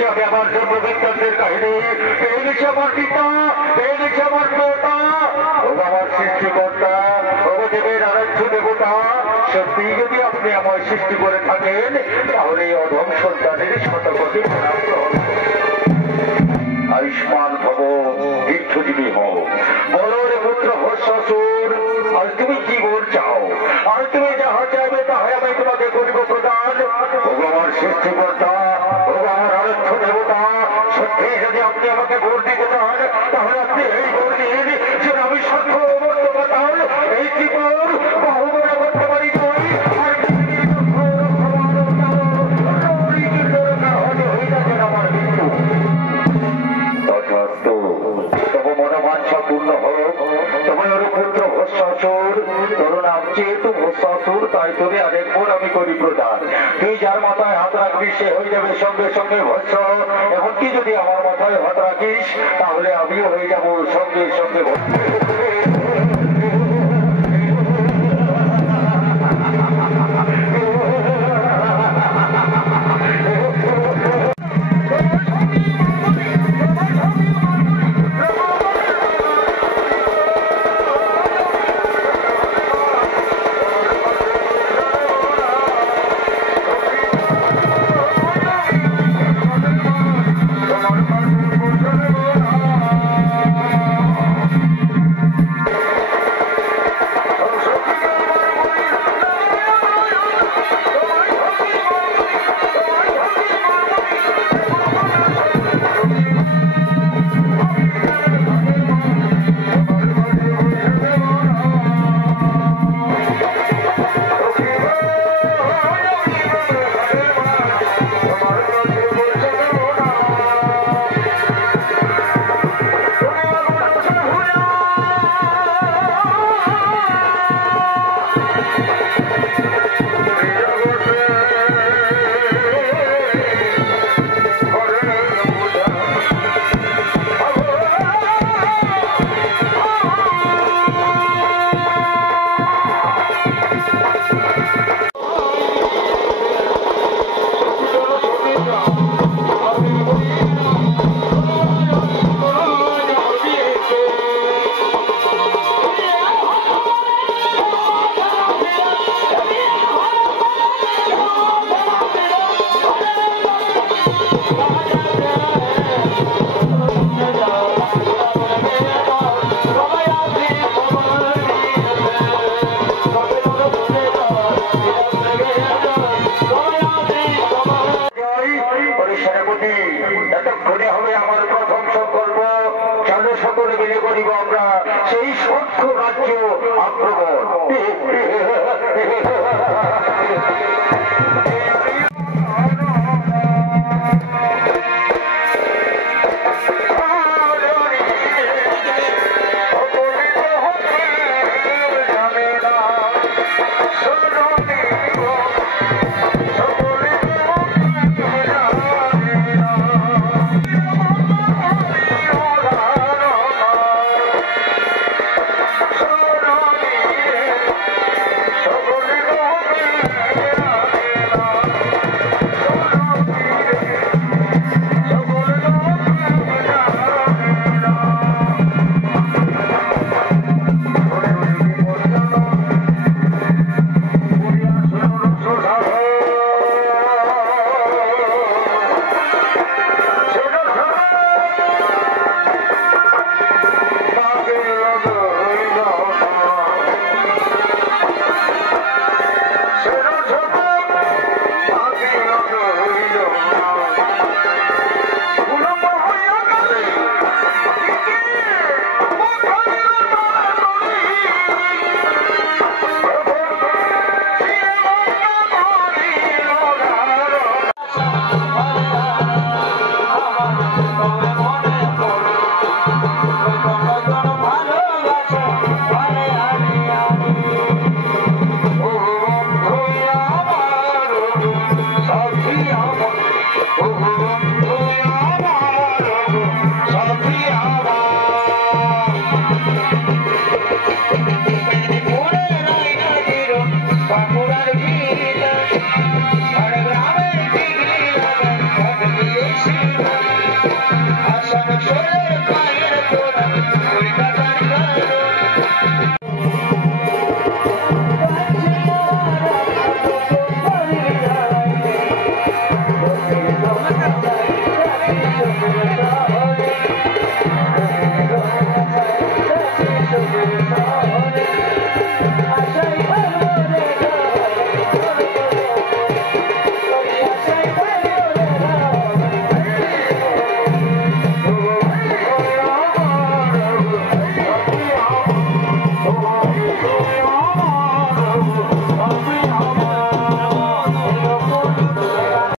গেছি আমি আমার জন্মবৃত্তান্তের কাহিনী, পেয়ে গেছি আমার পিতা, পেয়ে গেছি আমার পিতা, আমার সৃষ্টিকর্তা, দেবের আরাধ্য দেবতা। সত্যি যদি আপনি আমায় সৃষ্টি করে থাকেন তাহলে এই অধম সন্তানের শতকোটি প্রণাম গ্রহণ করুন। আয়ুষ্মান ভব, দীর্ঘজীবী হও। বলো রে পুত্র ভস্মাসুর, আজ তুমি কি বর চাও? আর তুমি যাহা চাইবে তাহাই আমি তোমাকে করিব প্রদান। ওগো আমার সৃষ্টিকর্তা, ওগো আমার আরাধ্য দেবতা, সত্যি যদি আপনি আমাকে ভোট দিতে চান তাহলে আপনি এই ভোট দিন যে আমি সাক্ষ্য বর্তমান এই ত্রিপুর বাহুবলে করতে পারি তুই আর আমার মৃত্যু তব মনোবাঞ্ছা পূর্ণ হোক। তোমার পুত্র ভস্মাসুর, তোর নাম যেহেতু ভস্মাসুর তাই তোরে আরেকবার আমি করি প্রদান। তুই যার মাথায় হাত রাখবি সে হয়ে যাবে সঙ্গে সঙ্গে ভস্ম। এমনকি যদি আমার মাথায় হাত রাখিস তাহলে আমিও হয়ে যাব সঙ্গে সঙ্গে ভস্ম। এতক্ষণে হবে আমার প্রথম সংকল্প। চলো সকলে মিলে করিব আমরা সেই সত্য রাজ্য আক্রমণ। আসাম